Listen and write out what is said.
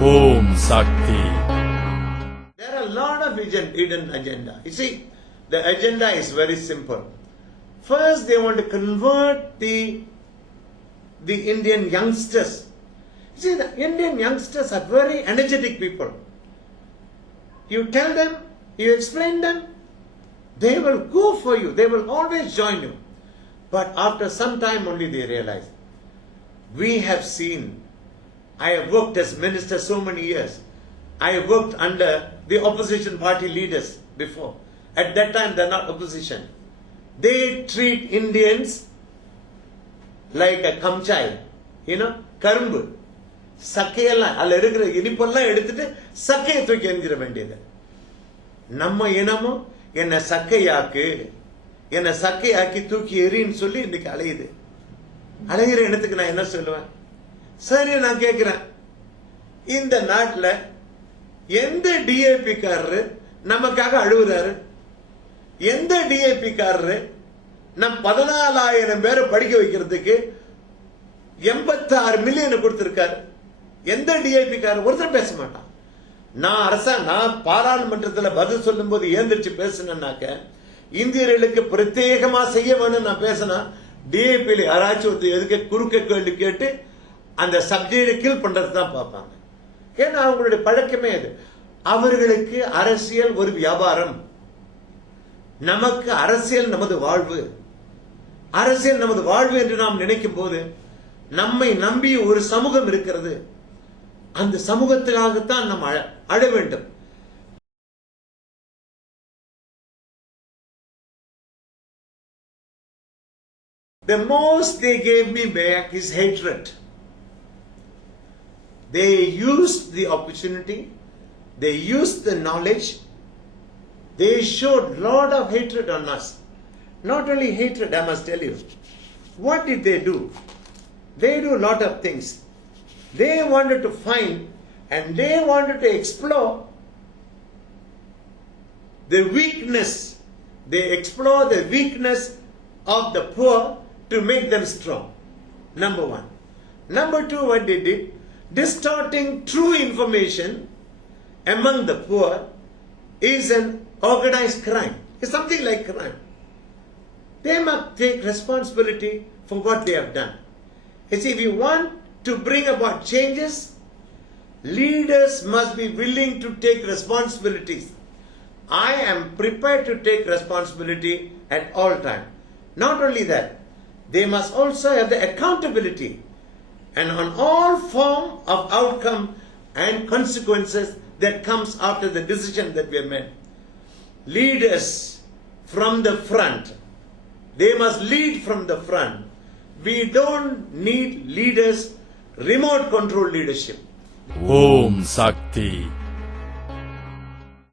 Om Shakti. There are a lot of hidden agenda. You see, the agenda is very simple. First, they want to convert the Indian youngsters. You see, the Indian youngsters are very energetic people. You tell them, you explain them, they will go for you. They will always join you. But after some time only they realize. We have seen, I have worked as minister so many years. I have worked under the opposition party leaders before. At that time they are not opposition. They treat Indians like a kamchai, கரும்பு சக்கையெல்லாம் அதில் இருக்கிற இனிப்பெல்லாம் எடுத்துட்டு சக்கையை தூக்கி என்கிற வேண்டியது. நம்ம இனமும் என்னை சக்கையாக்கி தூக்கி எறின்னு சொல்லி இன்னைக்கு அலையுது. அலைகிற இனத்துக்கு நான் என்ன சொல்லுவேன்? சரி, நான் கேட்கிறேன், இந்த நாட்டில் எந்த டிஏபி காரரு நமக்காக அழுகுறாரு? எந்த டிஏபி காரரு நம் 14,000 பேரை படிக்க வைக்கிறதுக்கு 86 மில்லியன் கொடுத்திருக்காரு? எந்த டிஏபி காரர்? ஒருத்தர் பேச மாட்டான். நான் பாராளுமன்றத்தில் பதில் சொல்லும் போது ஏந்திரிச்சு பேசினாக்க, இந்தியர்களுக்கு பிரத்யேகமா செய்ய வேணும் நான் பேசினா, டிஏபியில் யாராச்சும் எதுக்கு குறுக்க கேள்வி கேட்டு அந்த சப்ஜெக்டை கில் பண்றது தான் பார்ப்பாங்க. ஏன்னா அவங்களுடைய பழக்கமே அது. அவர்களுக்கு அரசியல் ஒரு வியாபாரம். நமக்கு அரசியல் நமது வாழ்வு. அரசியல் நமது வாழ்வு என்று நாம் நினைக்கும் போது நம்மை நம்பி ஒரு சமூகம் இருக்கிறது. அந்த சமூகத்துக்காகத்தான் நாம் அழ வேண்டும். The most they gave me back is hatred. They used the opportunity, they used the knowledge, they showed lot of hatred on us. Not only hatred, I must tell you. What did they do? They do a lot of things. They wanted to find and they wanted to explore the weakness. They explore the weakness of the poor to make them strong. Number one. Number two, what they did? Distorting true information among the poor is an organized crime. It's something like crime. They must take responsibility for what they have done. You see, if you want to bring about changes, leaders must be willing to take responsibilities. I am prepared to take responsibility at all times. Not only that, they must also have the accountability and on all form of outcome and consequences that comes after the decision that we have made. Leaders from the front, they must lead from the front. We don't need leaders remote control leadership. Om Shakti.